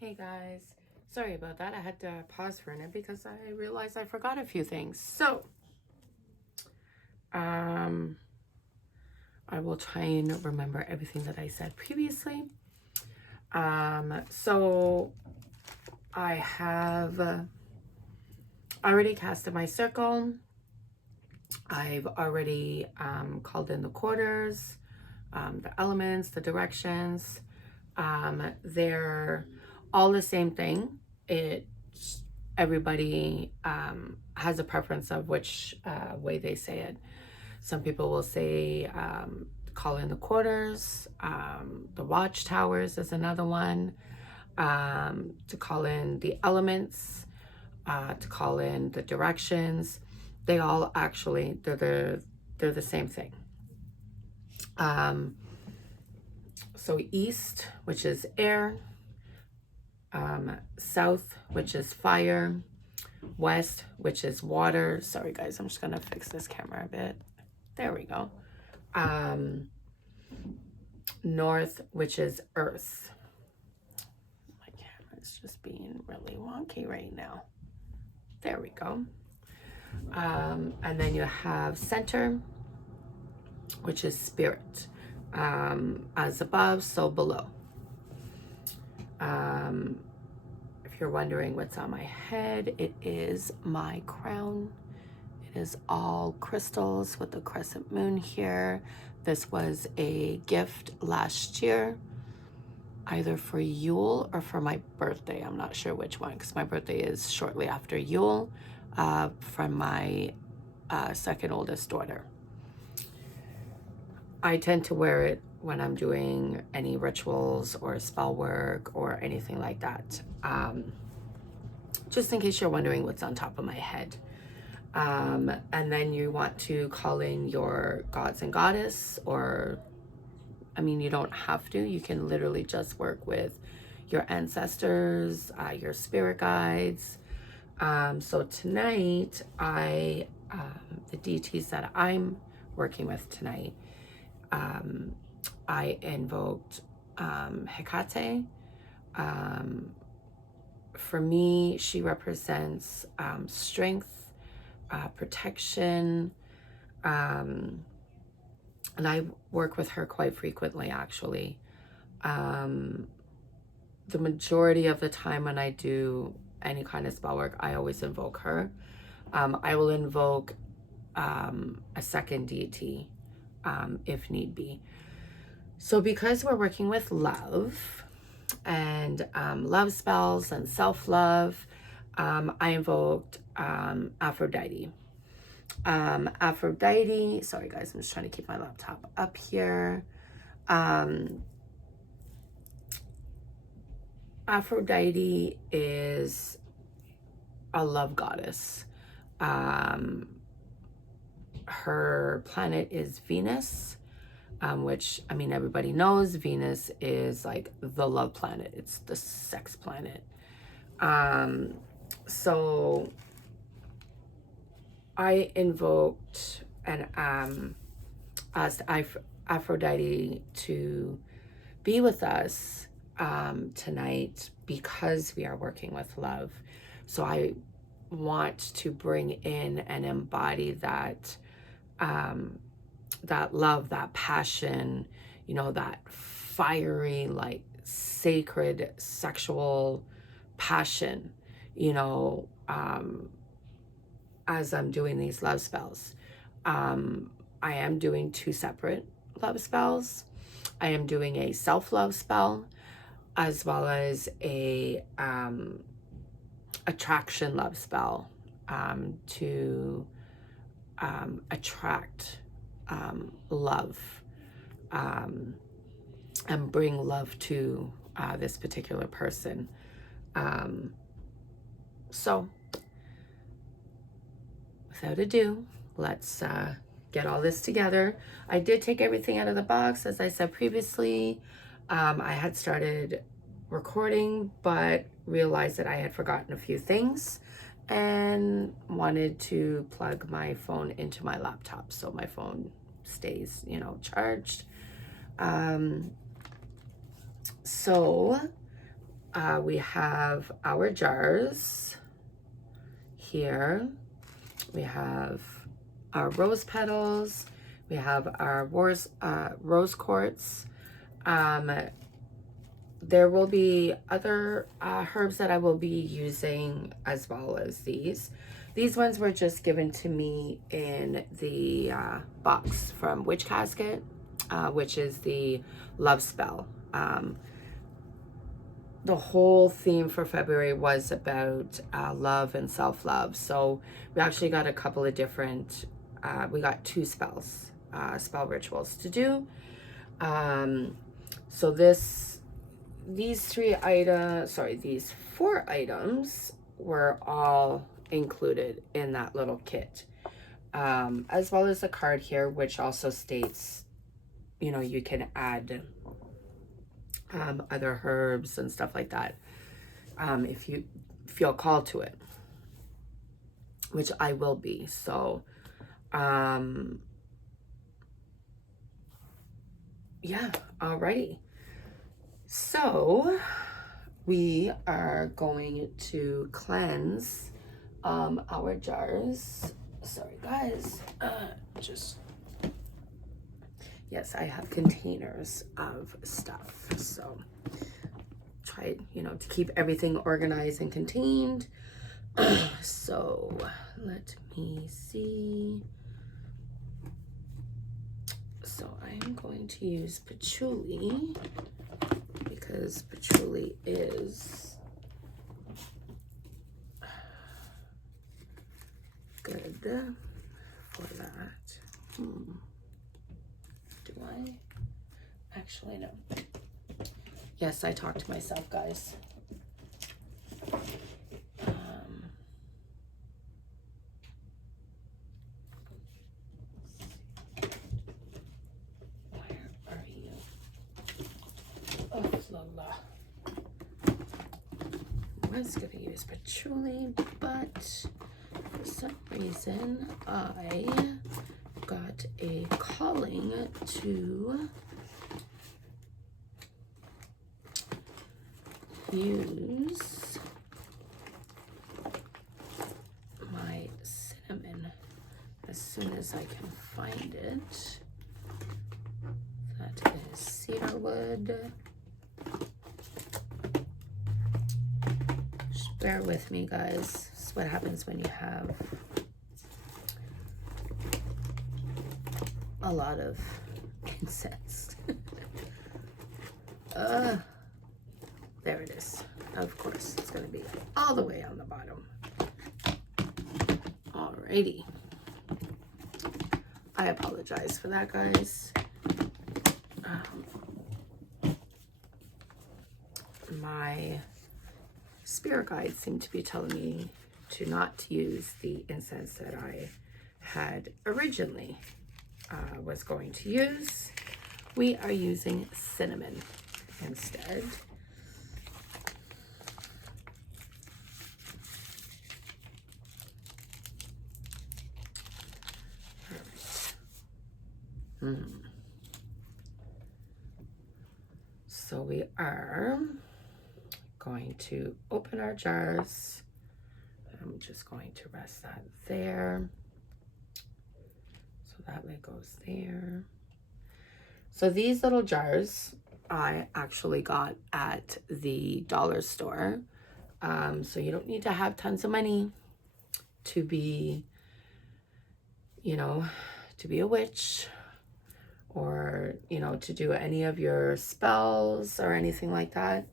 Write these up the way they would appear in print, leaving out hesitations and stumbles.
Hey guys, sorry about that. I had to pause for a minute because I realized I forgot a few things. Um, I will try and remember everything that I said previously. So I have already casted my circle. I've already called in the quarters, the elements, the directions. They're all the same thing. Everybody has a preference of which way they say it. Some people will say call in the quarters. The watchtowers is another one. To call in the elements, to call in the directions. They all actually they're the same thing. So east, which is air, south, which is fire, west, which is water. Sorry guys, I'm just gonna fix this camera a bit. There we go. North, which is earth. My camera is just being really wonky right now. There we go. And then you have center, which is spirit. As above, so below. If you're wondering what's on my head, it is my crown. It is all crystals with the crescent moon here. This was a gift last year, either for Yule or for my birthday. I'm not sure which one, because my birthday is shortly after Yule, from my second oldest daughter. I tend to wear it when I'm doing any rituals or spell work or anything like that. Just in case you're wondering what's on top of my head. And then you want to call in your gods and goddess, or, I mean, you don't have to. You can literally just work with your ancestors, your spirit guides. So tonight, the deities that I'm working with tonight, I invoked Hecate. For me, she represents strength, protection, and I work with her quite frequently, actually. The majority of the time when I do any kind of spell work, I always invoke her. I will invoke a second deity if need be. So because we're working with love and love spells and self-love, I invoked Aphrodite. Aphrodite, sorry guys, I'm just trying to keep my laptop up here. Aphrodite is a love goddess. Her planet is Venus, which, I mean, everybody knows Venus is like the love planet. It's the sex planet. So I invoked and asked Aphrodite to be with us tonight because we are working with love. So I want to bring in and embody that that love, that passion, you know, that fiery, like sacred sexual passion, you know, as I'm doing these love spells. I am doing 2 separate love spells. I am doing a self-love spell as well as a attraction love spell to attract love and bring love to this particular person. So without ado, let's get all this together. I did take everything out of the box, as I said previously. I had started recording, but realized that I had forgotten a few things and wanted to plug my phone into my laptop so my phone stays, you know, charged. So We have our jars here. We have our rose petals. We have our rose quartz. There will be other herbs that I will be using as well as these. These ones were just given to me in the box from Witch Casket, which is the love spell. The whole theme for February was about love and self-love. So we actually got a couple of different, we got 2 spells, spell rituals to do. So these 4 items were all included in that little kit. As well as a card here, which also states, you know, you can add other herbs and stuff like that, if you feel called to it, which I will be. So yeah, alrighty. So we are going to cleanse our jars. Sorry guys, yes, I have containers of stuff, so try, you know, to keep everything organized and contained. So let me see. So I'm going to use patchouli because patchouli is good for that. Do I? Actually, no. Yes, I talk to myself, guys. Where are you? Oh, la la. I was gonna use patchouli, but for some reason I got a calling to use my cinnamon as soon as I can find it. That is cedarwood. Just bear with me, guys. This is what happens when you have a lot of incense. There it is. Of course, it's going to be all the way on the bottom. Alrighty. I apologize for that, guys. My spirit guides seem to be telling me to not use the incense that I had originally was going to use. We are using cinnamon instead. So we are going to open our jars. I'm just going to rest that there. So that way goes there. So these little jars I actually got at the dollar store. So you don't need to have tons of money to be, you know, to be a witch, or, you know, to do any of your spells or anything like that.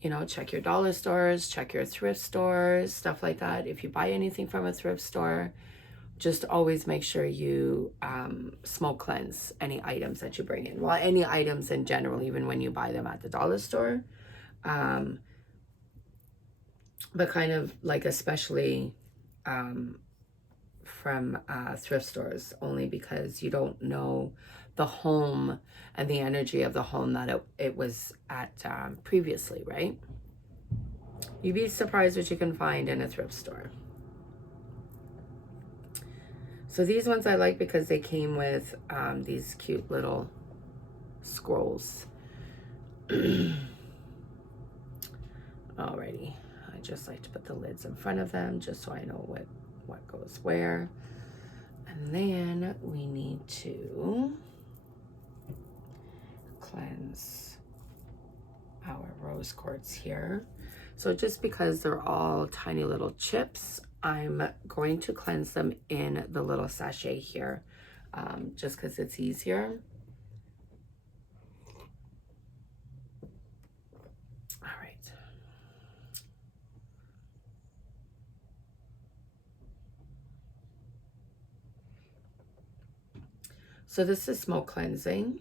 You know, check your dollar stores, check your thrift stores, stuff like that. If you buy anything from a thrift store, just always make sure you smoke cleanse any items that you bring in. Well, any items in general, even when you buy them at the dollar store. But kind of like especially from thrift stores, only because you don't know the home and the energy of the home that it was at previously, right? You'd be surprised what you can find in a thrift store. So these ones I like because they came with these cute little scrolls. Alrighty, I just like to put the lids in front of them just so I know what goes where. And then we need to cleanse our rose quartz here. So just because they're all tiny little chips, I'm going to cleanse them in the little sachet here, just because it's easier. All right. So this is smoke cleansing.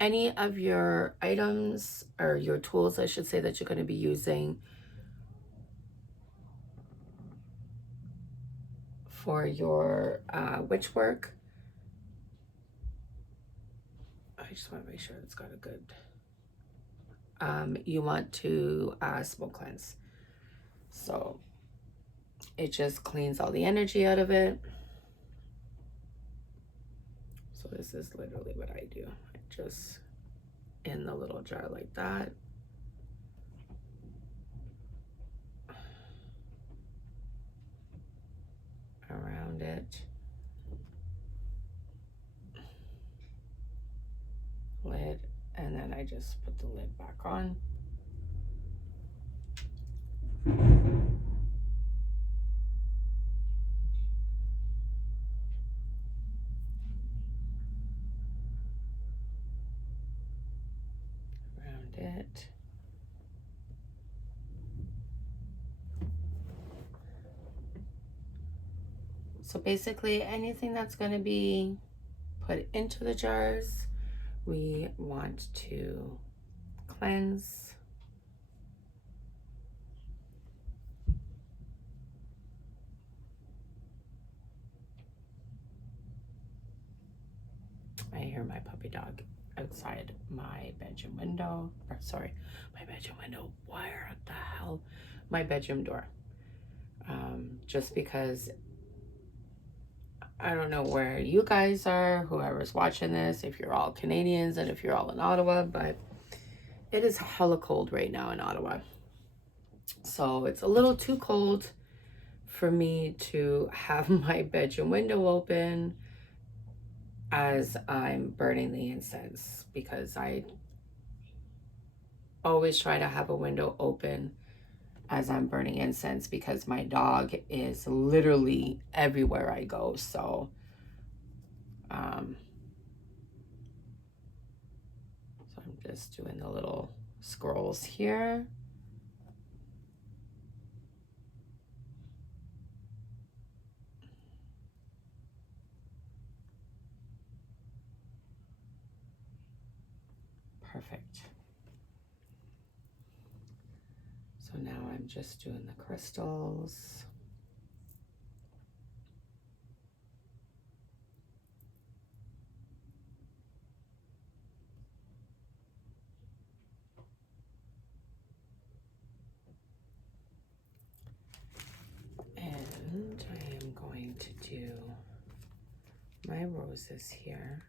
Any of your items or your tools, I should say, that you're going to be using for your witch work, I just want to make sure it's got a good, you want to smoke cleanse. So it just cleans all the energy out of it. So this is literally what I do. I just, in the little jar like that. Around it. Lid. And then I just put the lid back on. Around it. So basically anything that's going to be put into the jars, we want to cleanse. I hear my puppy dog outside my bedroom window, or sorry, my bedroom window, where the hell? My bedroom door. Just because I don't know where you guys are, whoever's watching this, if you're all Canadians and if you're all in Ottawa, but it is hella cold right now in Ottawa. So it's a little too cold for me to have my bedroom window open as I'm burning the incense, because I always try to have a window open as I'm burning incense because my dog is literally everywhere I go. So I'm just doing the little scrolls here. Perfect. So now I'm just doing the crystals. And I am going to do my roses here.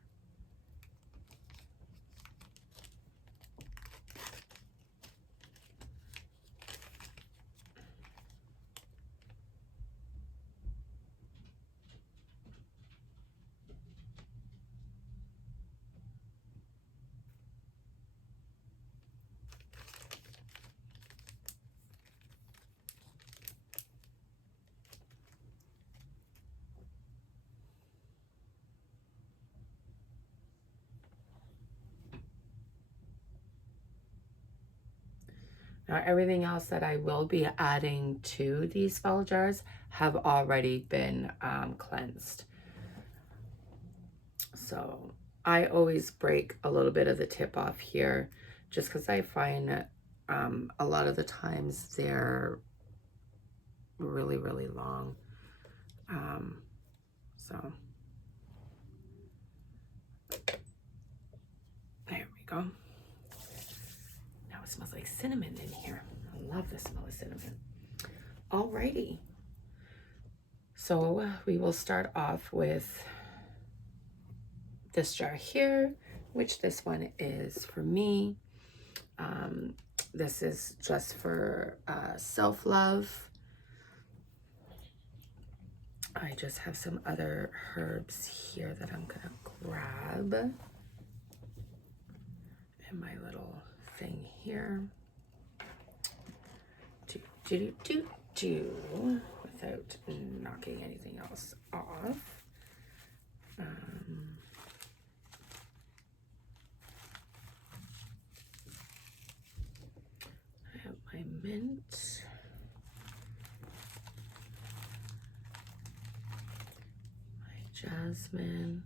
Now, everything else that I will be adding to these spell jars have already been cleansed. So I always break a little bit of the tip off here just because I find a lot of the times they're really, really long. So there we go. Now it smells like cinnamon in here. I love the smell of cinnamon. Alrighty. So we will start off with this jar here, which this one is for me. This is just for self-love. I just have some other herbs here that I'm gonna grab in my little thing here. Without knocking anything else off. I have my mint. My jasmine.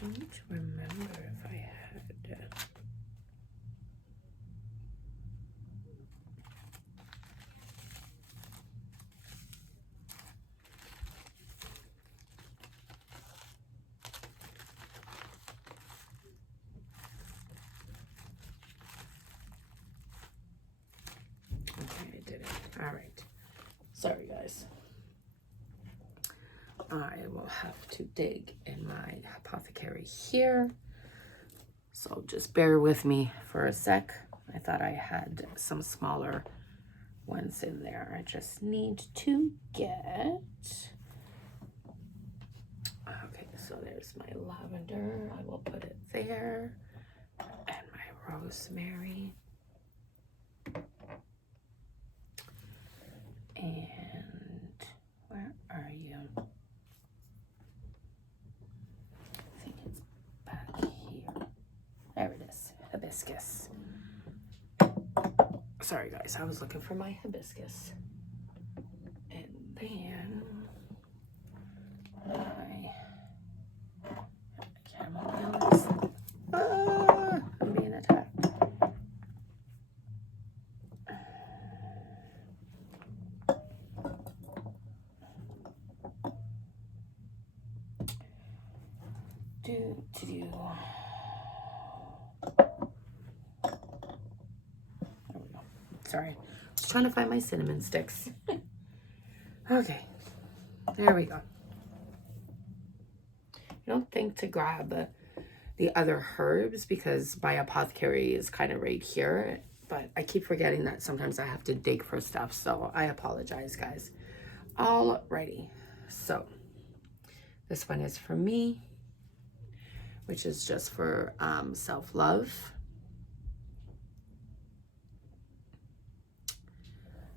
Don't remember if I had. Okay, I did it. All right. Sorry, guys. I will have to dig in my apothecary here. So just bear with me for a sec. I thought I had some smaller ones in there. I just need to get... Okay, so there's my lavender. I will put it there. And my rosemary. And where are you? I think it's back here. There it is. Hibiscus. Sorry guys, I was looking for my hibiscus. And then my chamomile. I'm being attacked. There we go. Sorry, just trying to find my cinnamon sticks. Okay, there we go. I don't think to grab the other herbs because my apothecary is kind of right here, but I keep forgetting that sometimes I have to dig for stuff, so I apologize, guys. Alrighty, so this one is for me, which is just for self-love.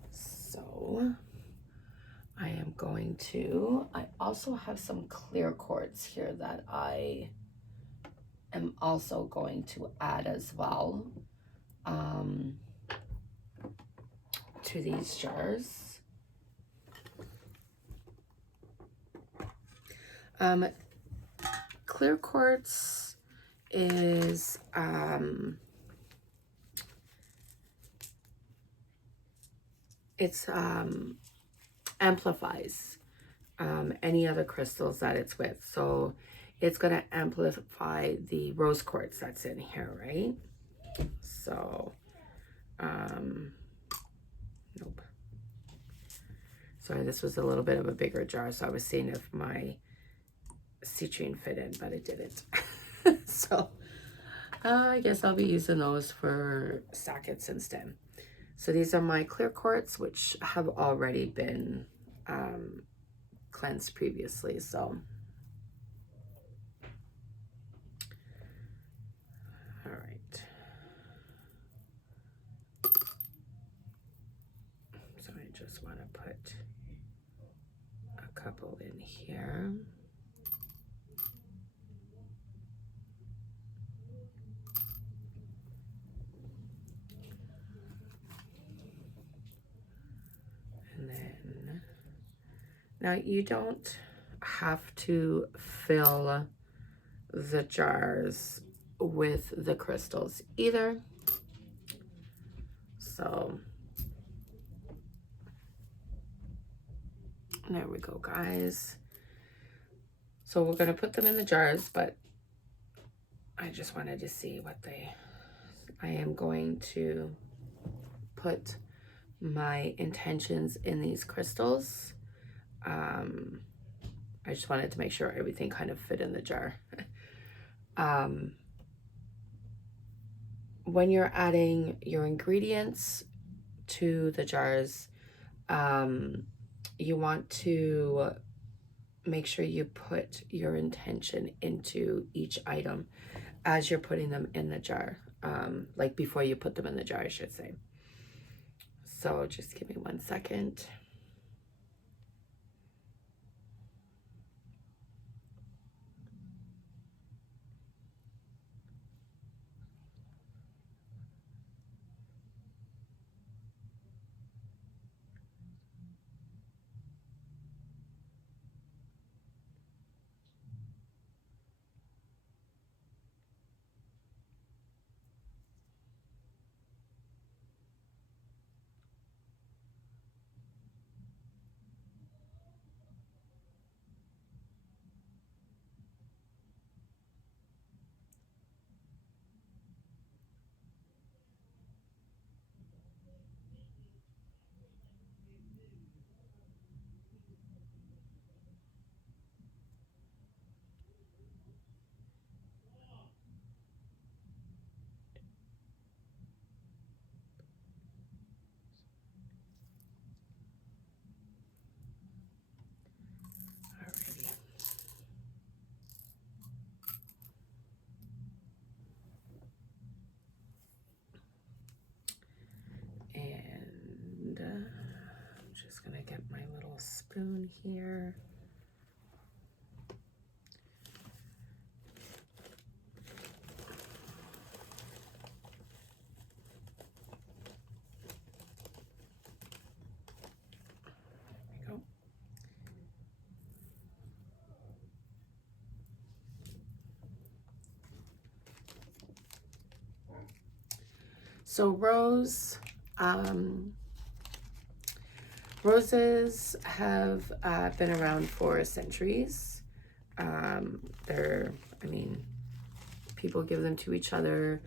So I am going to, I also have some clear quartz here that I am also going to add as well to these jars. Clear quartz is it's amplifies any other crystals that it's with, so it's going to amplify the rose quartz that's in here, right? So nope, sorry, this was a little bit of a bigger jar, so I was seeing if my citrine fit in, but it didn't. So I guess I'll be using those for sockets instead. So these are my clear quartz, which have already been cleansed previously. So all right, so I just want to put a couple in here. And then, now you don't have to fill the jars with the crystals either. So there we go, guys. So we're going to put them in the jars, but I just wanted to see what I am going to put my intentions in these crystals. I just wanted to make sure everything kind of fit in the jar. when you're adding your ingredients to the jars, you want to make sure you put your intention into each item as you're putting them in the jar. Like before you put them in the jar, I should say. So just give me 1 second. Alrighty. And I'm just gonna get my little spoon here. There we go. So roses have been around for centuries. I mean, people give them to each other,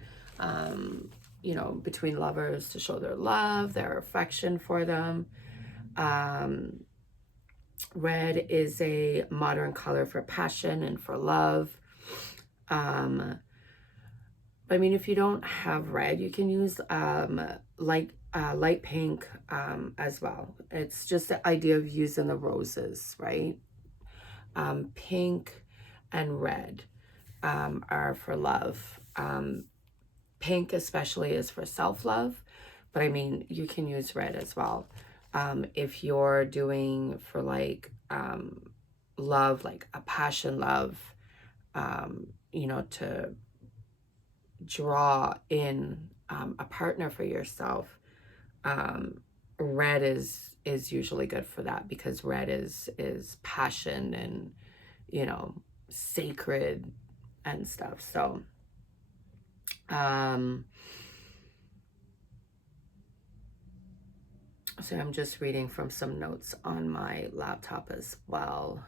you know, between lovers to show their love, their affection for them. Red is a modern color for passion and for love. I mean, if you don't have red, you can use light pink as well. It's just the idea of using the roses, right? Pink and red are for love. Pink especially is for self-love, but I mean, you can use red as well. If you're doing for like love, like a passion love, you know, to draw in a partner for yourself, red is usually good for that, because red is passion and, you know, sacred and stuff. So so I'm just reading from some notes on my laptop as well.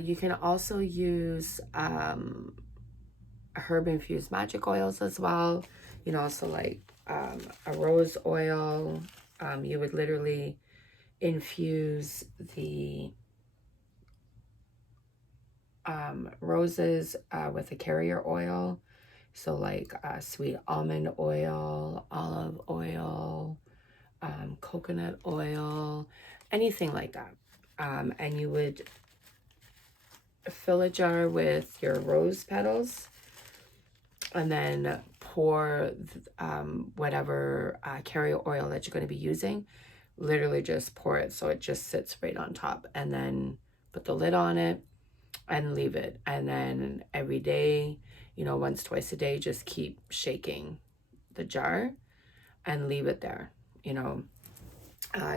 You can also use herb infused magic oils as well, you know, so like a rose oil. You would literally infuse the roses with a carrier oil, so like sweet almond oil, olive oil, coconut oil, anything like that. And you would fill a jar with your rose petals, and then pour whatever carrier oil that you're going to be using. Literally just pour it so it just sits right on top, and then put the lid on it and leave it. And then every day, you know, once, twice a day, just keep shaking the jar and leave it there, you know.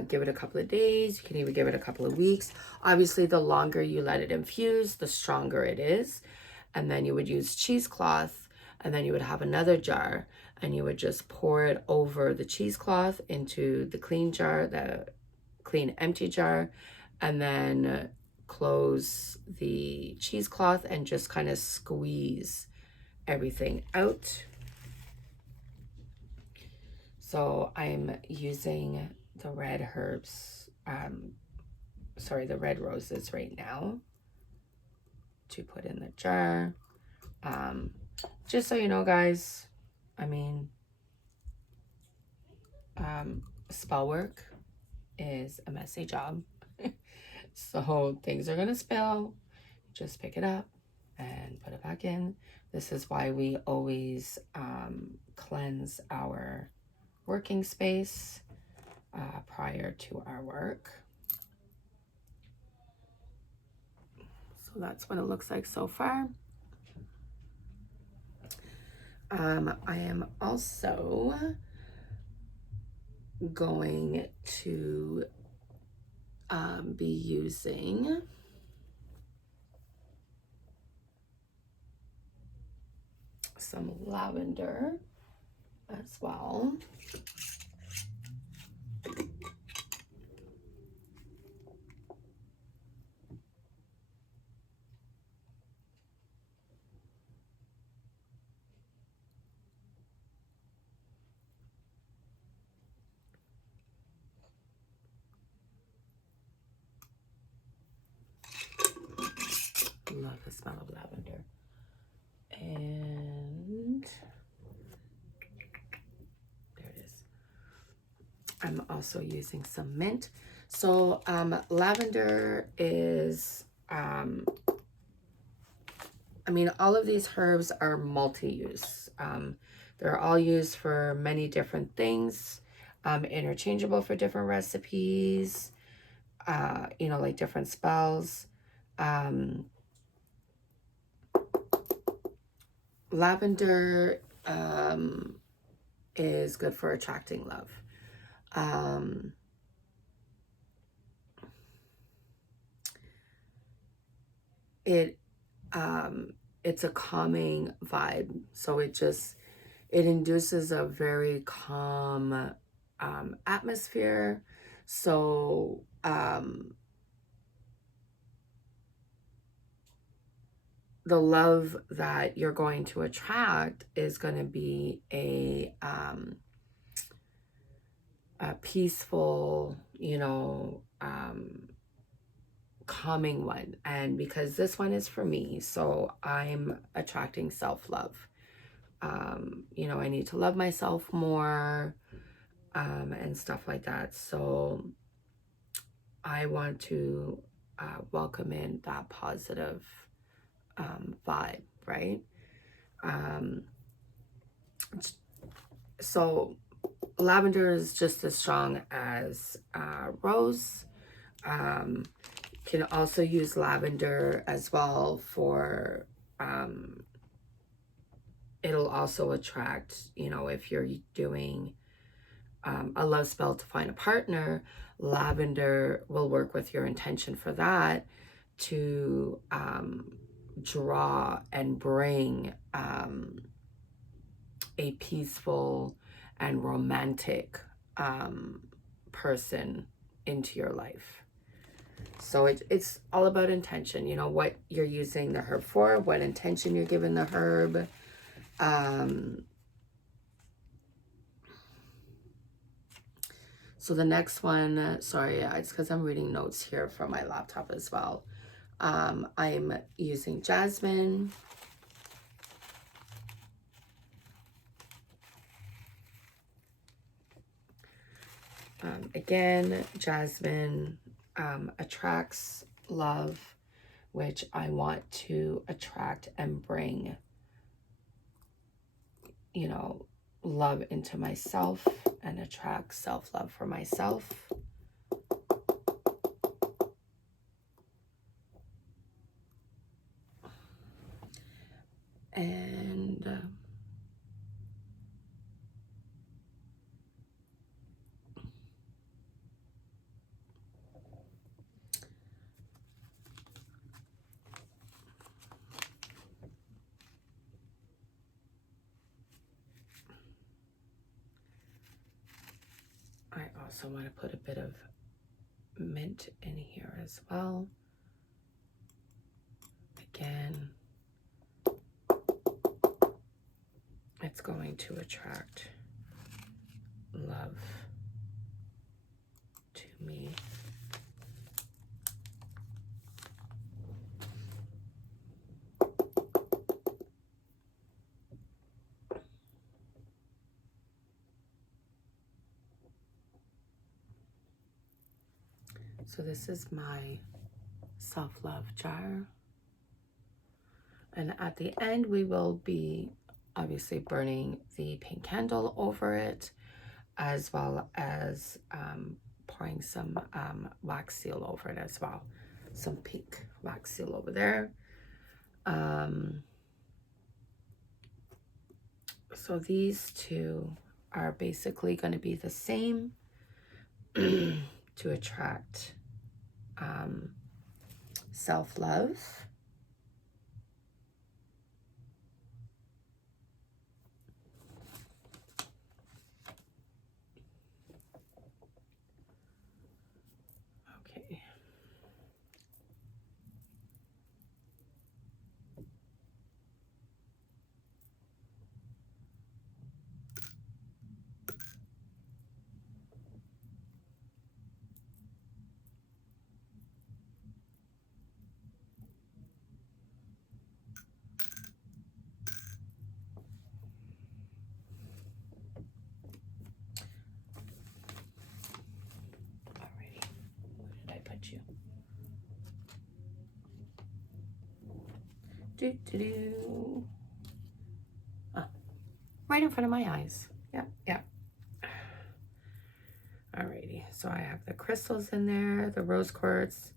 Give it a couple of days. You can even give it a couple of weeks. Obviously, the longer you let it infuse, the stronger it is. And then you would use cheesecloth, and then you would have another jar, and you would just pour it over the cheesecloth into the clean jar, the clean empty jar, and then close the cheesecloth and just kind of squeeze everything out. So I'm using the red herbs the red roses right now to put in the jar. Just so you know, guys, I mean, spell work is a messy job. So things are gonna spill. Just pick it up and put it back in. This is why we always cleanse our working space prior to our work. So that's what it looks like so far. I am also going to be using some lavender as well. Love the smell of lavender. And there it is. I'm also using some mint. So lavender is, I mean, all of these herbs are multi-use. They're all used for many different things, interchangeable for different recipes, you know, like different spells. Lavender is good for attracting love. It's a calming vibe, so it induces a very calm atmosphere. So the love that you're going to attract is going to be a peaceful, you know, calming one. And because this one is for me, so I'm attracting self-love. You know, I need to love myself more and stuff like that. So I want to welcome in that positive vibe, right? So lavender is just as strong as rose. Can also use lavender as well for, it'll also attract, you know, if you're doing a love spell to find a partner, lavender will work with your intention for that to draw and bring a peaceful and romantic person into your life. So it's all about intention, you know, what you're using the herb for, what intention you're giving the herb. So the next one, sorry, it's because I'm reading notes here from my laptop as well. I'm using jasmine. Again, jasmine attracts love, which I want to attract and bring, you know, love into myself and attract self-love for myself. And I also want to put a bit of mint in here as well. Again, it's going to attract love to me. So this is my self-love jar. And at the end, we will be obviously burning the pink candle over it, as well as pouring some wax seal over it as well. Some pink wax seal over there. So these two are basically going to be the same to attract self-love. Okay. Alrighty. Where did I put you? Oh, right in front of my eyes. Yep, yep. Alrighty, so I have the crystals in there, the rose quartz.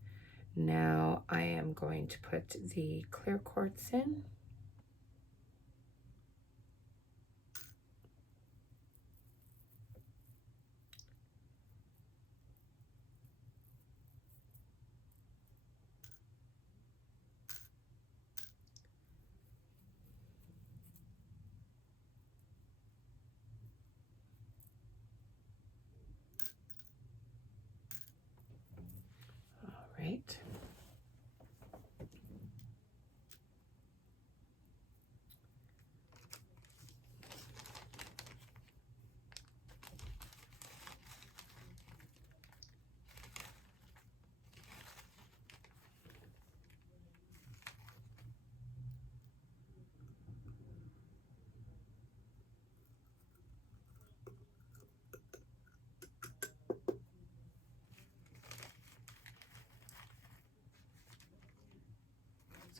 Now I am going to put the clear quartz in. All right.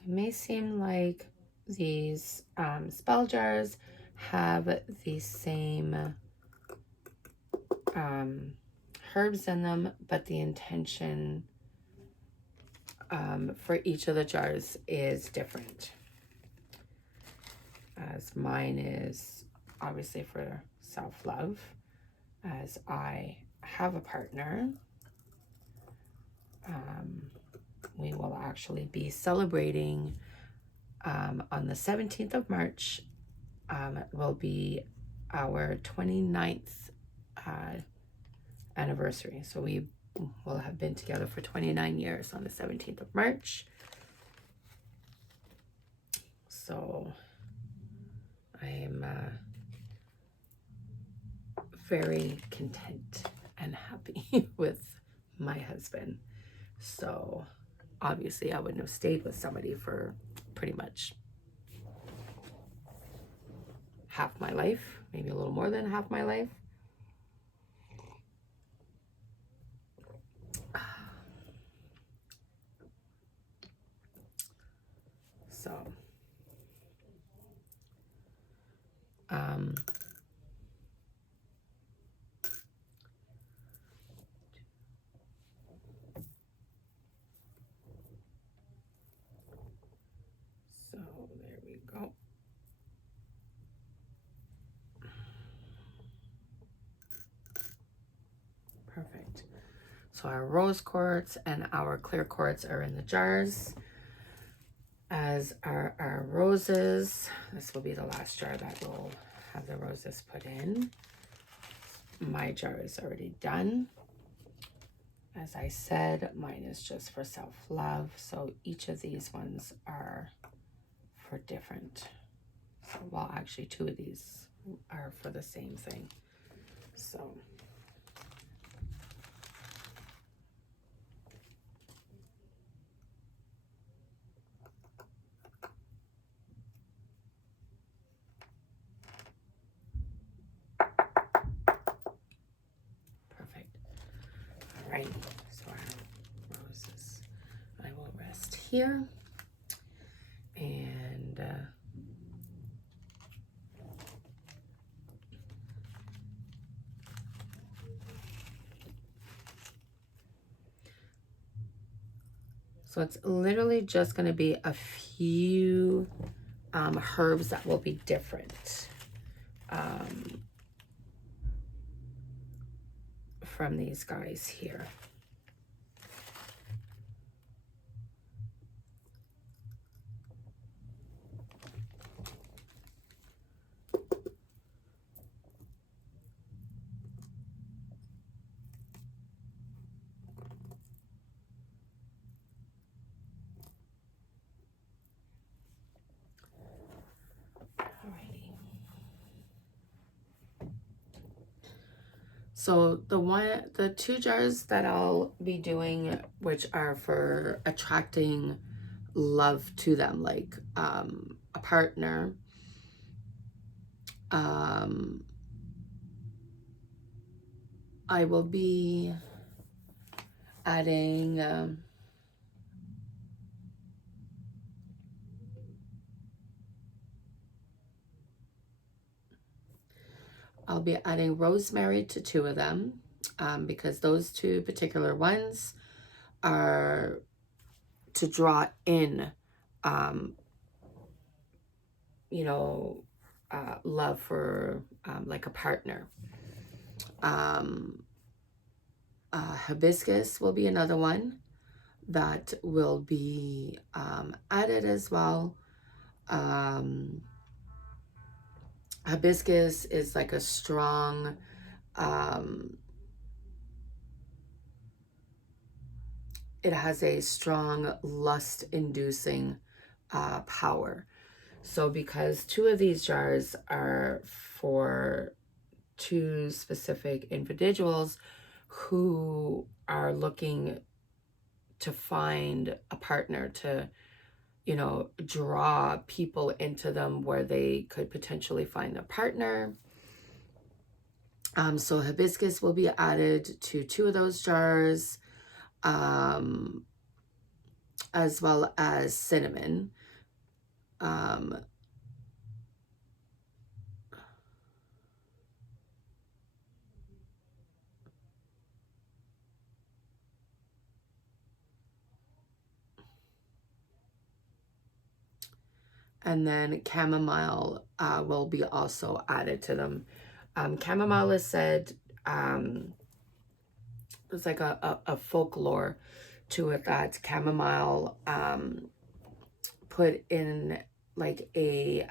It may seem like these spell jars have the same herbs in them, but the intention for each of the jars is different. As mine is obviously for self-love, as I have a partner. We will actually be celebrating on the 17th of March. Will be our 29th anniversary. So we will have been together for 29 years on the 17th of March. So I am very content and happy with my husband. So obviously I wouldn't have stayed with somebody for pretty much half my life, maybe a little more than half my life. So so there we go. Perfect. So our rose quartz and our clear quartz are in the jars, as are our roses. This will be the last jar that will have the roses put in. My jar is already done. As I said, mine is just for self-love. So each of these ones are for different. Well, actually, two of these are for the same thing. So perfect. All right. So here. And so it's literally just going to be a few herbs that will be different from these guys here. So the two jars that I'll be doing, which are for attracting love to them, like a partner, I will be adding I'll be adding rosemary to two of them, because those two particular ones are to draw in, you know, love for like a partner. Hibiscus will be another one that will be added as well. Hibiscus is like a strong, it has a strong lust-inducing power. So because two of these jars are for two specific individuals who are looking to find a partner, to, you know, draw people into them where they could potentially find a partner. So hibiscus will be added to two of those jars, as well as cinnamon. And then chamomile will be also added to them. Chamomile is said, there's like a folklore to it that chamomile put in like a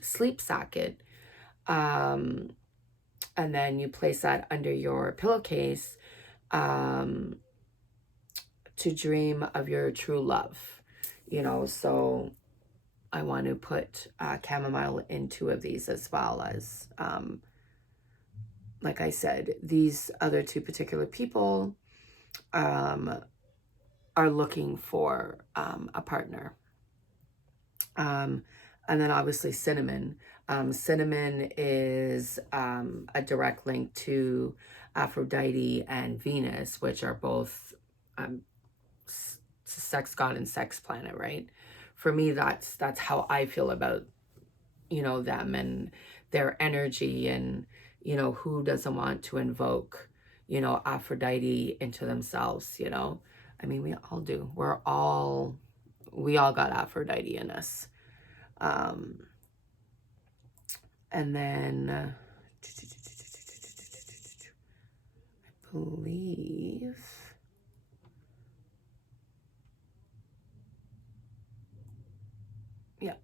sleep socket, and then you place that under your pillowcase to dream of your true love, you know. So I want to put chamomile in two of these, as well as, like I said, these other two particular people are looking for a partner. And then obviously cinnamon. Cinnamon is a direct link to Aphrodite and Venus, which are both sex god and sex planet, right? For me, that's how I feel about, you know, them and their energy, and, you know, who doesn't want to invoke, you know, Aphrodite into themselves, you know? I mean, we all do. We all got Aphrodite in us. And then I believe, yeah.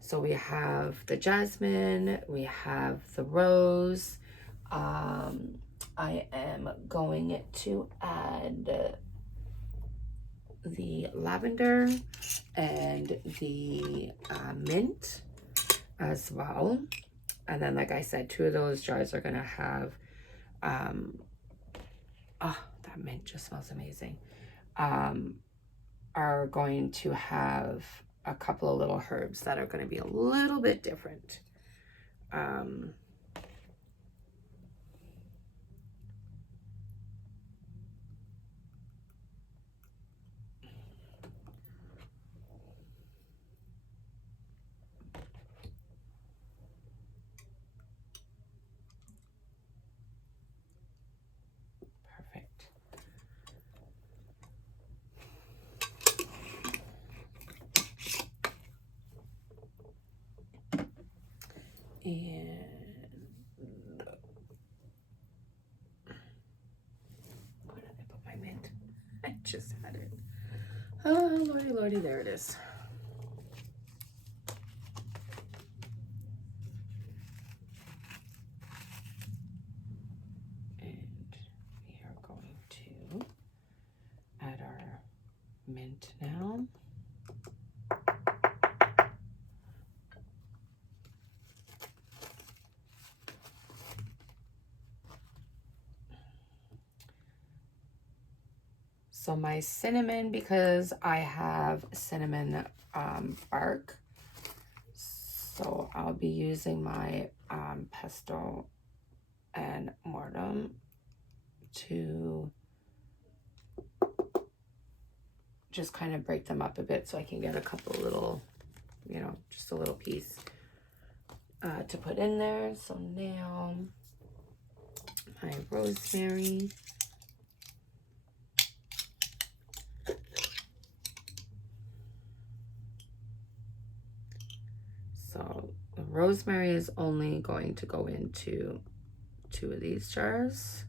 So we have the jasmine, we have the rose. I am going to add the lavender and the mint as well. And then, like I said, two of those jars are going to have, oh, that mint just smells amazing. Are going to have a couple of little herbs that are going to be a little bit different. And where did I put my mint? I just had it. Oh, lordy, lordy, there it is. And we are going to add our mint now. So my cinnamon, because I have cinnamon bark, so I'll be using my pestle and mortem to just kind of break them up a bit so I can get a couple little, you know, just a little piece to put in there. So now my rosemary. So the rosemary is only going to go into 2 of these jars.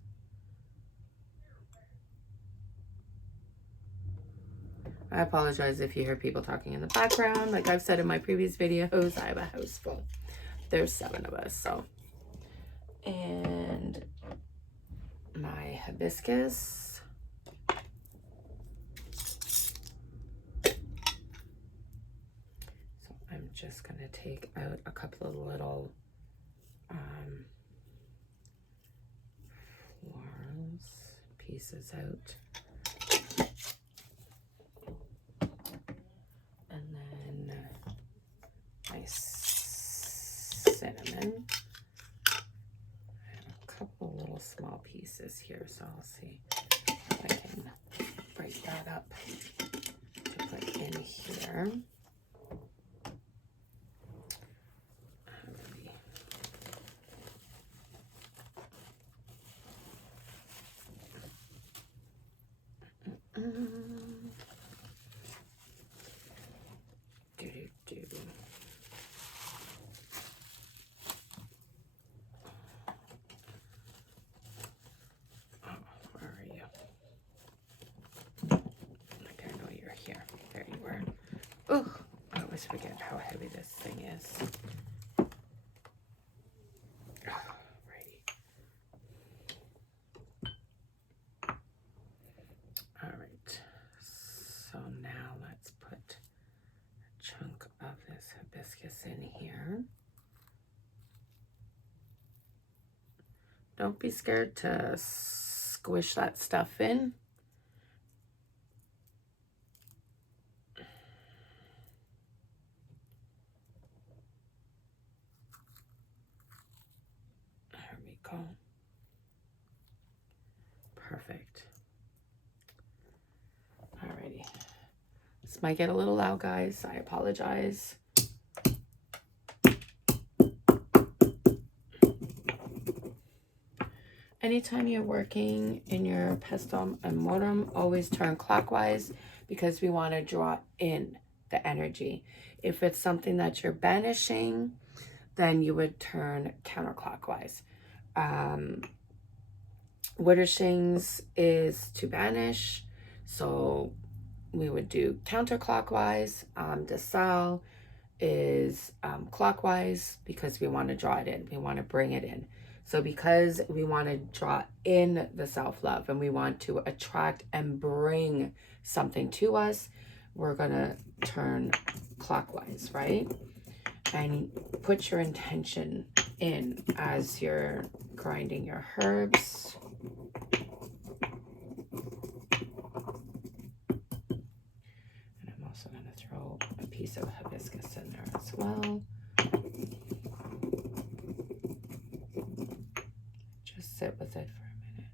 I apologize if you hear people talking in the background. Like I've said in my previous videos, I have a house full. There's 7 of us, so. And my hibiscus. So I'm just gonna take out a couple of little florals, pieces out. And then my cinnamon. I have a couple little small pieces here, so I'll see if I can break that up to put in here. Oh, I always forget how heavy this thing is. Alrighty. Alright. So now let's put a chunk of this hibiscus in here. Don't be scared to squish that stuff in. There we go. Perfect. Alrighty. This might get a little loud, guys. I apologize. Anytime you're working in your pestle and mortem, always turn clockwise because we want to draw in the energy. If it's something that you're banishing, then you would turn counterclockwise. Widdershins is to banish, so we would do counterclockwise. Desal is clockwise because we want to draw it in. We want to bring it in. So because we want to draw in the self-love and we want to attract and bring something to us, we're going to turn clockwise, right? And put your intention in as you're grinding your herbs. And I'm also going to throw a piece of hibiscus in there as well. Just sit with it for a minute.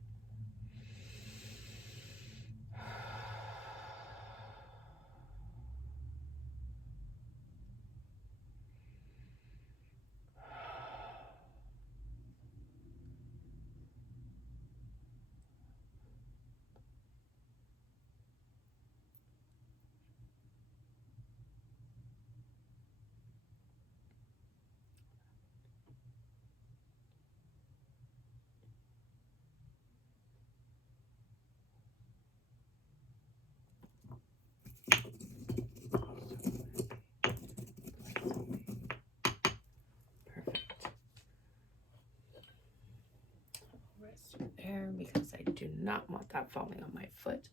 just through there because I do not want that falling on my foot.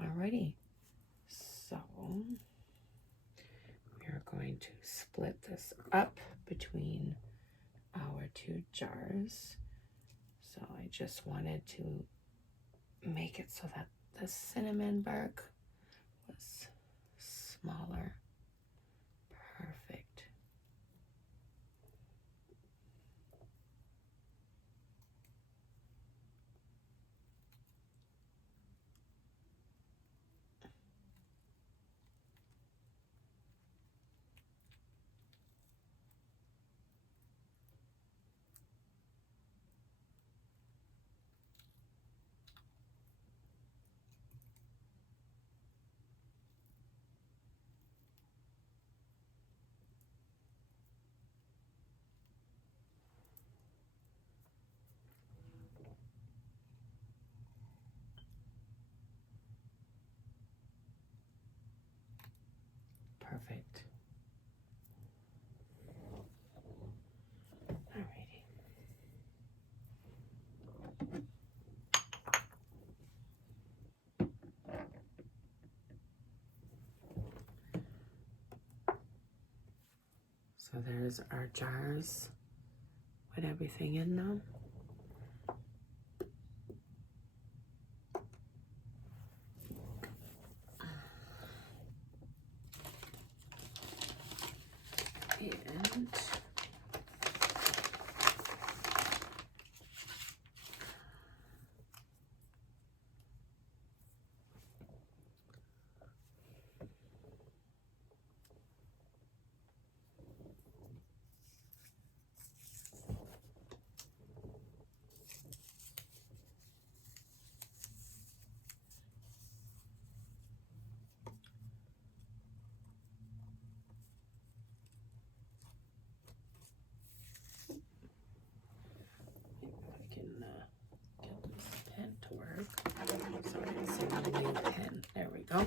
Alrighty, so we're going to split this up between our two jars. So I just wanted to make it so that the cinnamon bark was smaller. Perfect. Perfect. Alrighty. So there's our jars with everything in them. And I can get this pen to work. Sorry, it's a new pen. There we go.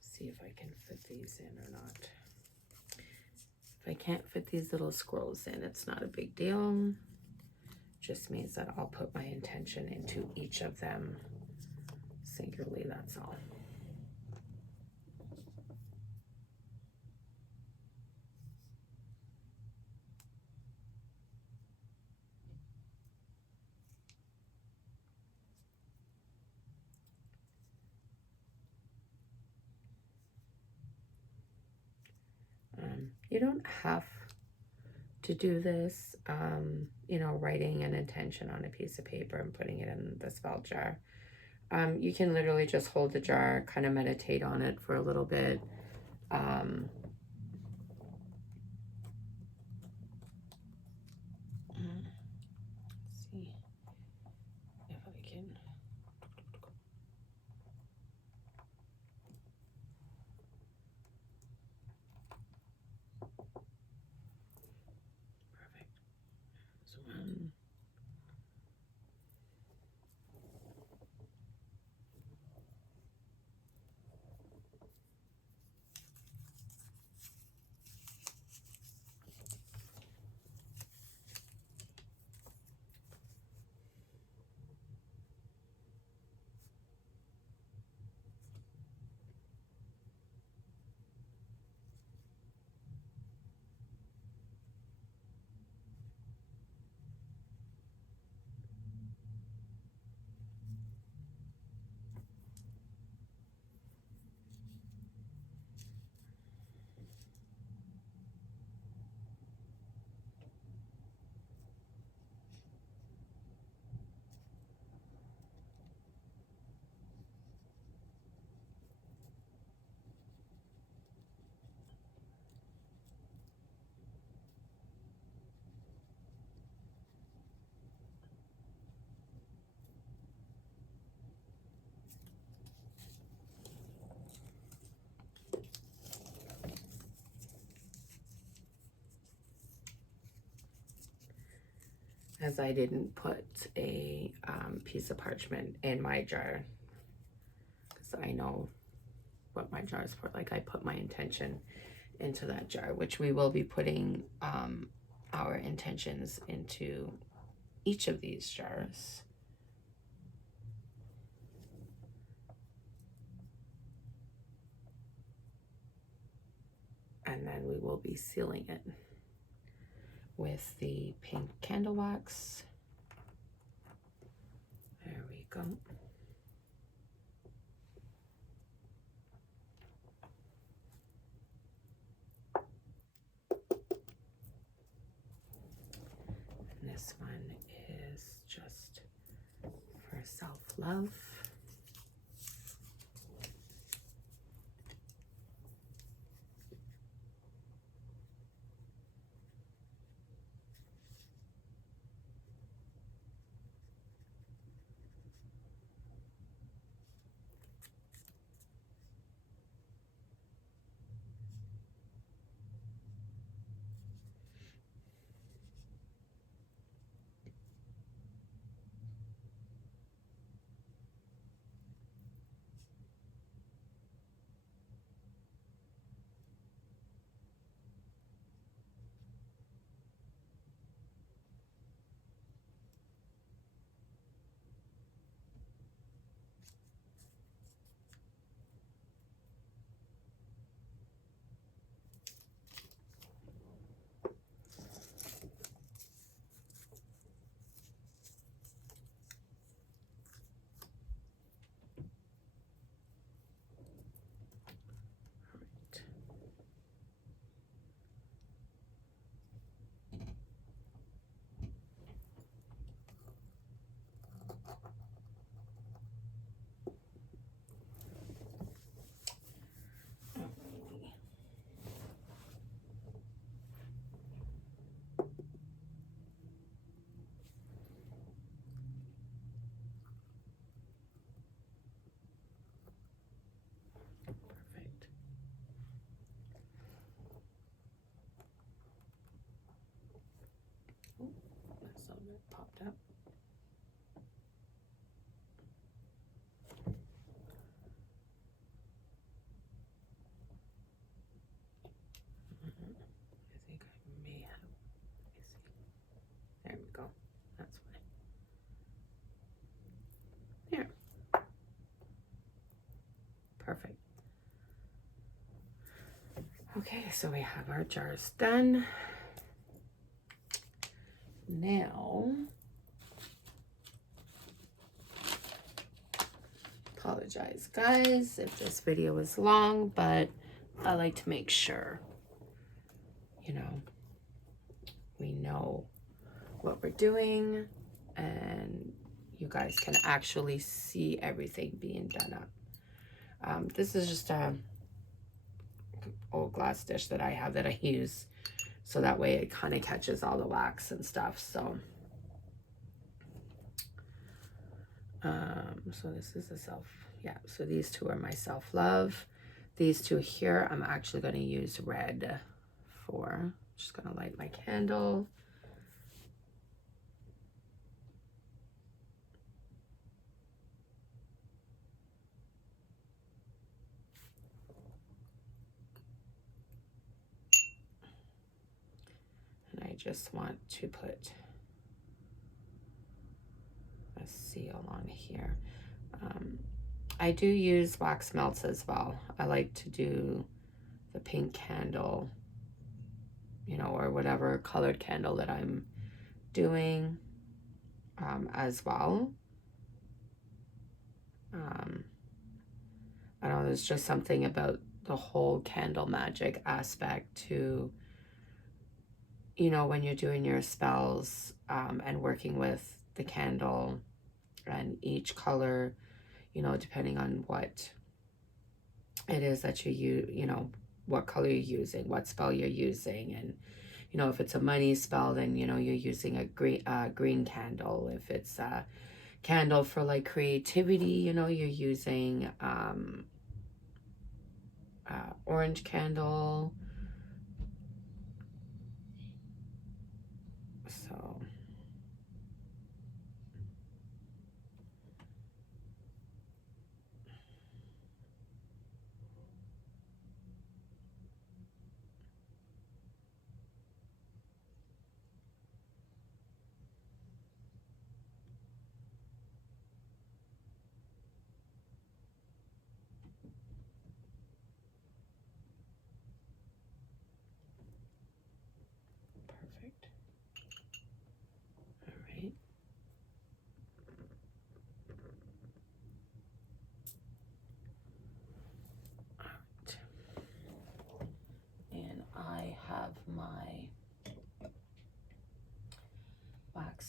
See if I can fit these in or not. If I can't fit these little squirrels in, it's not a big deal. Just means that I'll put my intention into each of them singularly, that's all. You don't have to do this, you know, writing an intention on a piece of paper and putting it in the spell jar. You can literally just hold the jar, kind of meditate on it for a little bit. Let's see if I can. Perfect. So as I didn't put a piece of parchment in my jar, because I know what my jar is for. Like, I put my intention into that jar, which we will be putting our intentions into each of these jars. And then we will be sealing it with the pink candle wax. There we go. And this one is just for self-love. Perfect. Oh, that's a little bit popped up. I think I may have. Let me see. There we go. That's fine. There. Perfect. Okay, so we have our jars done. Now, apologize guys if this video is long, but I like to make sure, you know, we know what we're doing and you guys can actually see everything being done up. This is just a old glass dish that I have that I use, so that way it kind of catches all the wax and stuff. So so this is a so these two are my self-love. These two here I'm actually going to use red for. Just going to light my candle. And I just want to put a seal on here. I do use wax melts as well. I like to do the pink candle, you know, or whatever colored candle that I'm doing as well. I don't know, there's just something about the whole candle magic aspect to, you know, when you're doing your spells and working with the candle and each color, you know, depending on what it is that you know, what color you're using, what spell you're using. And, you know, if it's a money spell, then, you know, you're using a green candle. If it's a candle for like creativity, you know, you're using orange candle. So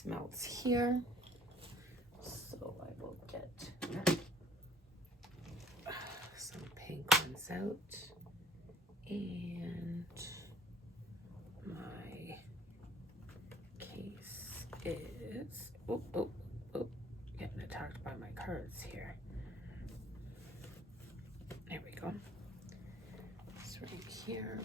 melts here. So I will get some pink ones out, and my case is, oh, getting attacked by my cards here. There we go. It's right here.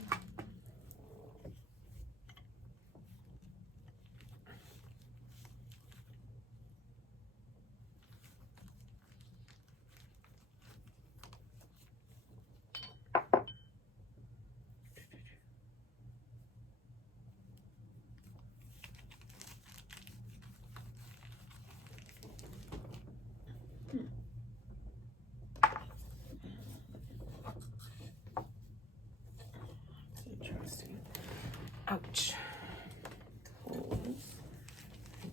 Interesting. Ouch. I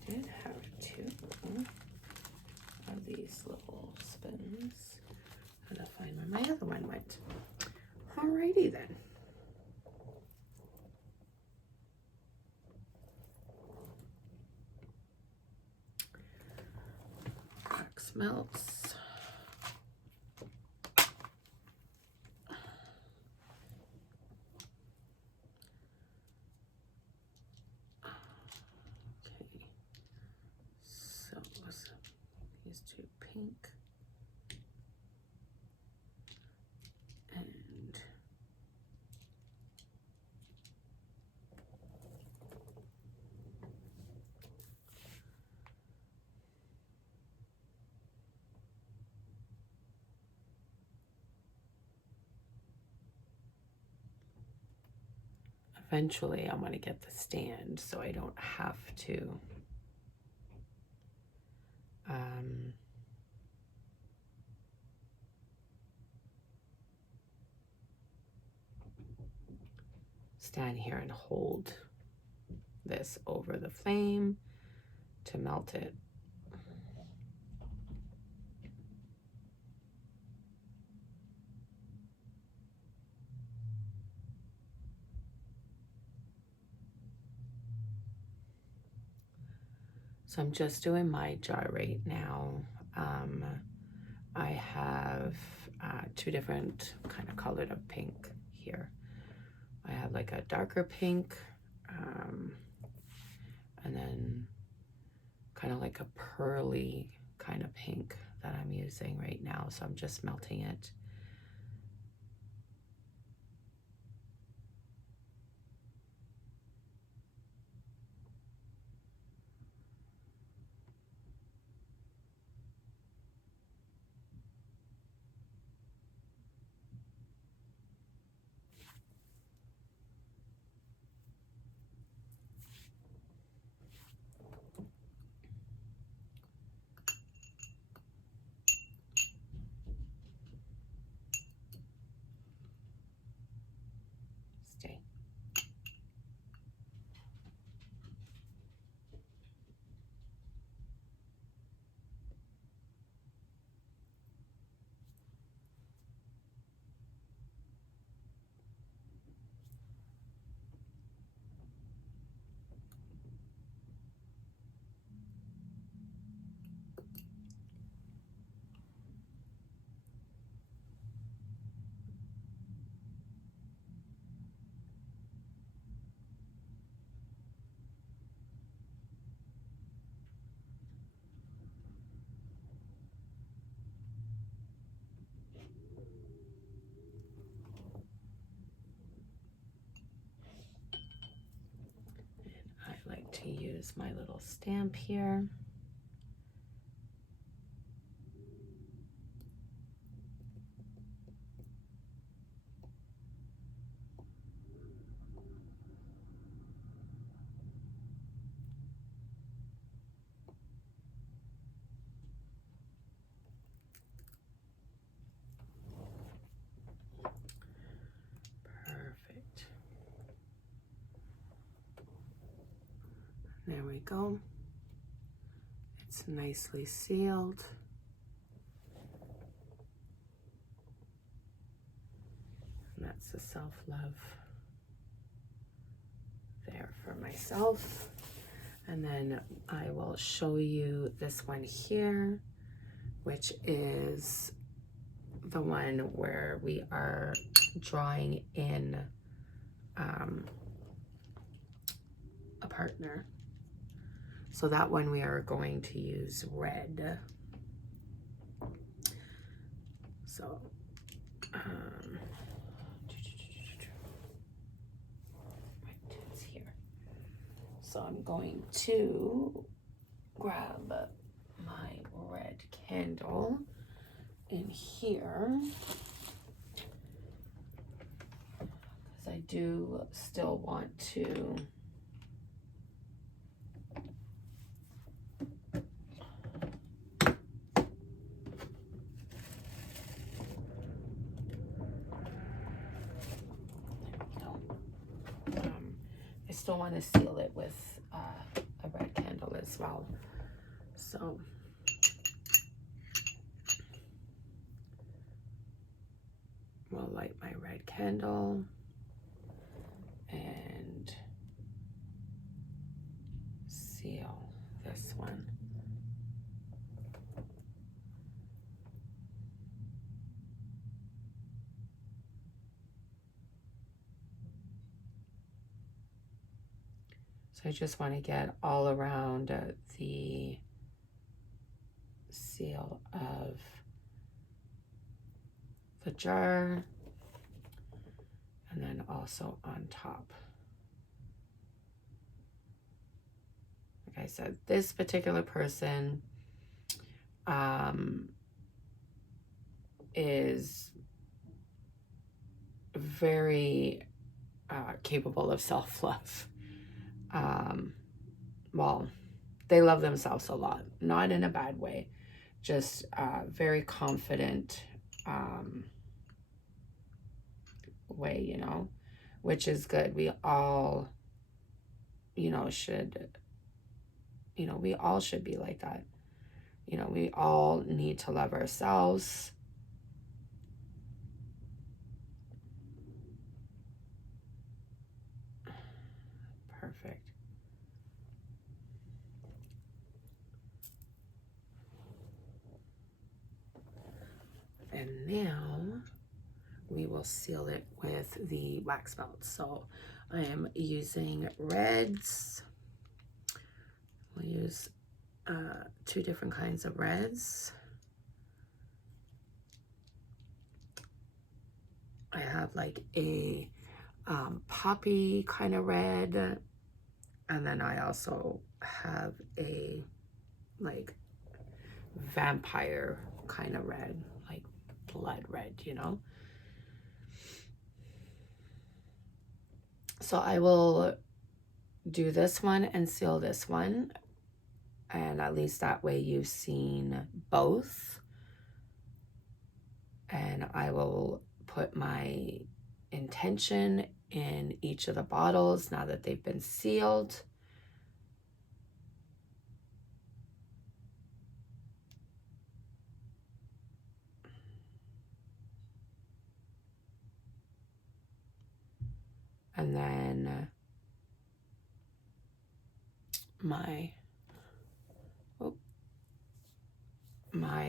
did have two of these little spins. I gotta find where my other one went. Alrighty then. Wax melts. Okay. So these two pink and eventually I'm going to get the stand so I don't have to stand here and hold this over the flame to melt it. So I'm just doing my jar right now. I have two different kind of colored of pink here. I have like a darker pink, and then kind of like a pearly kind of pink that I'm using right now. So I'm just melting it. Stay. I like to use my little stamp here. Perfect. There we go. It's nicely sealed. And that's the self-love there for myself. And then I will show you this one here, which is the one where we are drawing in a partner. So that one we are going to use red. So it's here. So I'm going to grab my red candle in here, because I do still want to I still want to seal it with a red candle as well. So we'll light my red candle and seal this one. So I just want to get all around the seal of the jar, and then also on top. Like I said, this particular person is very capable of self-love. Well, they love themselves a lot, not in a bad way, just very confident way, you know, which is good. We all, you know, should, you know, we all should be like that. You know, we all need to love ourselves. Perfect. And now we will seal it with the wax melt. So I am using reds. We'll use 2 different kinds of reds. I have like a poppy kind of red, and then I also have a like vampire kind of red, like blood red, you know. So I will do this one and seal this one, and at least that way you've seen both. And I will put my intention in each of the bottles now that they've been sealed. And then my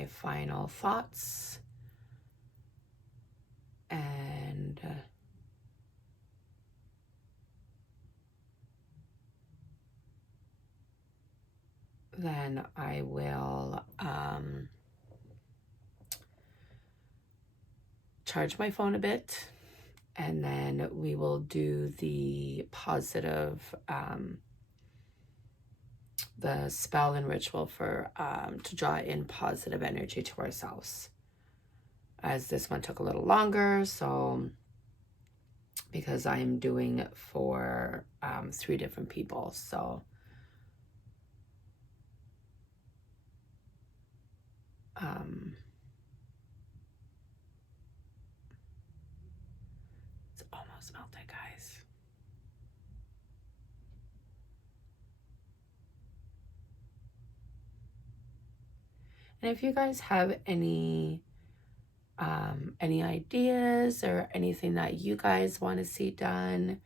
final thoughts, and then I will charge my phone a bit, and then we will do the positive the spell and ritual for to draw in positive energy to ourselves, as this one took a little longer, so because I'm doing it for 3 different people. So it's almost melted, guys. And if you guys have any ideas or anything that you guys want to see done,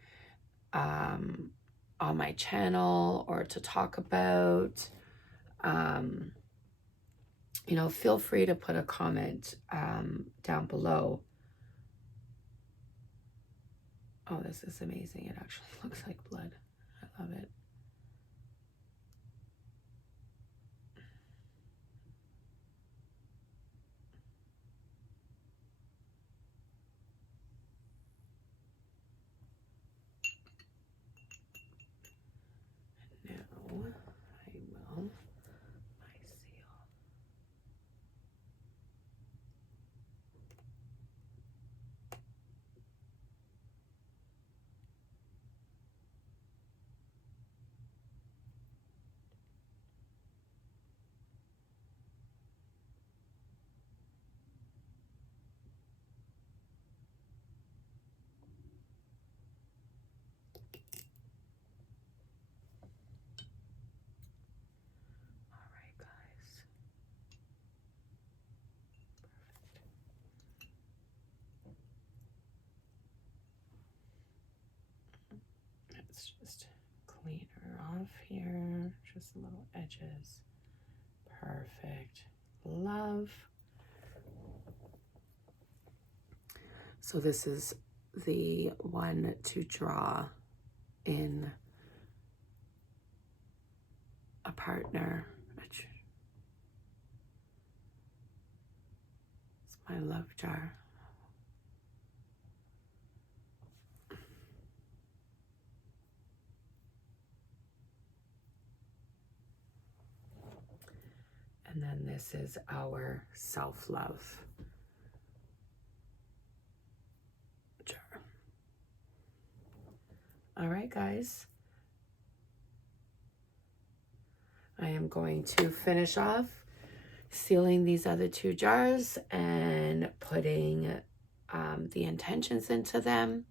on my channel or to talk about, you know, feel free to put a comment down below. Oh, this is amazing. It actually looks like blood. I love it. Now, I will my seal. All right, guys. Let's just clean her off here. Just little edges. Perfect. Love. So this is the one to draw in a partner. It's my love jar. And then this is our self-love jar. All right, guys. I am going to finish off sealing these other two jars and putting the intentions into them,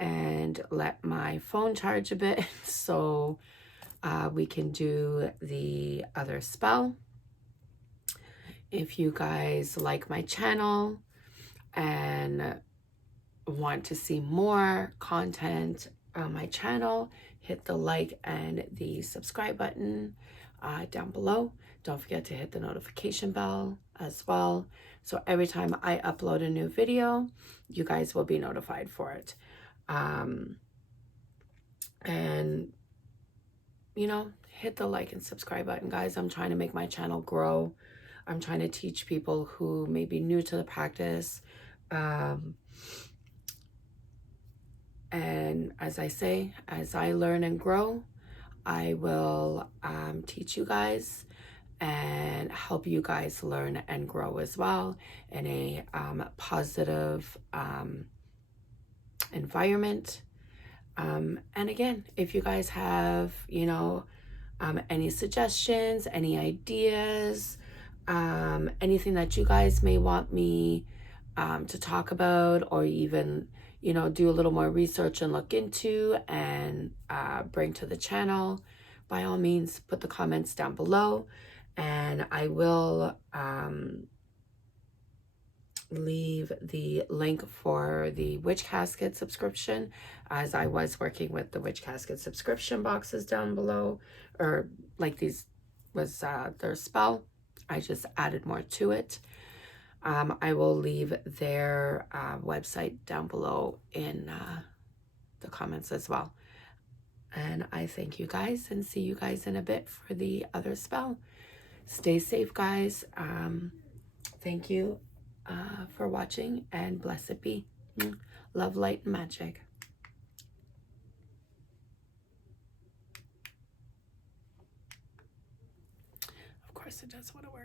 and let my phone charge a bit so we can do the other spell. If you guys like my channel and want to see more content on my channel, hit the like and the subscribe button down below. Don't forget to hit the notification bell as well, so every time I upload a new video, you guys will be notified for it. And you know, hit the like and subscribe button, guys. I'm trying to make my channel grow. I'm trying to teach people who may be new to the practice. And as I say, as I learn and grow, I will teach you guys and help you guys learn and grow as well in a positive environment. And again, if you guys have, you know, any suggestions, any ideas, anything that you guys may want me to talk about, or even, you know, do a little more research and look into and bring to the channel, by all means, put the comments down below, and I will leave the link for the Witch Casket subscription, as I was working with the Witch Casket subscription boxes down below, or like these was their spell. I just added more to it. I will leave their website down below in the comments as well. And I thank you guys and see you guys in a bit for the other spell. Stay safe, guys. Thank you for watching, and blessed be. Love, light, and magic. Of course it does want to work.